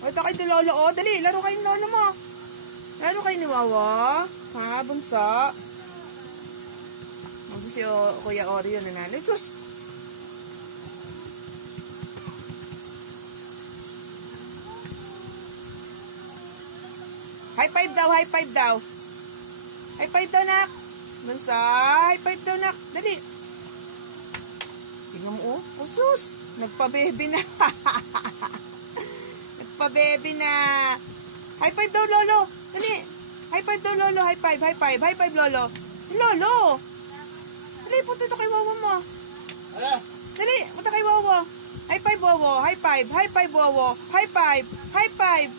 Ito kayo ni Lolo, oh. Dali, laro kayo ni Lolo mo. Laro kayo ni Wawa. Ha, bunso. Si Kuya Oreo na nanay. Sus! High five daw, high five daw. High five daw, nak. Bunso, high five daw, nak. Dali. Tingnan mo, oh. Oh, sus! Nagpa-baby na. Nagpa-baby na. High five daw, Lolo. Dali. High five daw, Lolo. High five, high five. High five, Lolo. Lolo! Dali, punta ito kay Wawa mo. Dali, punta kay Wawa. High five, Wawa. High five. High five, Wawa. High five. High five.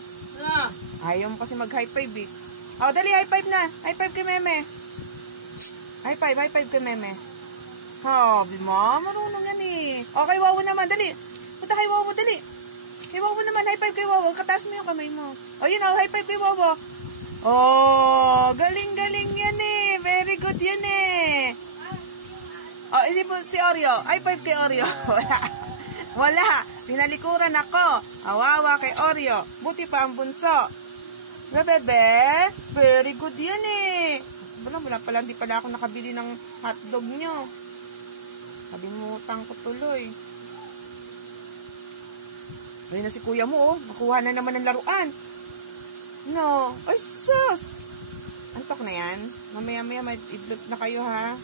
Ayaw mo kasi mag-high five eh. O, dali, high five na. High five kay Meme. Shh. High five kay Meme. Habi mo, marunong yan eh. O, kay Wawa naman, dali. Punta kay Wawa, dali. Kay Wawa naman, high five kay Wawa. Kataas mo yung kamay mo. O, yun o, high five kay Wawa. Oh, galing-galing yan eh. Very good yan eh. Oh, si Oreo. High five kay Oreo. Wala. Pinalikuran ako. Awawa kay Oreo. Buti pa ang bunso. Na bebe? Very good yan eh. Wala pala. Hindi pala ako nakabili ng hotdog nyo. Kalimutan ko tuloy. Ayun na si kuya mo oh. Nakuha na naman ng laruan. No. Ay sus. Antok na yan. Mamaya-maya i-vlog na kayo ha.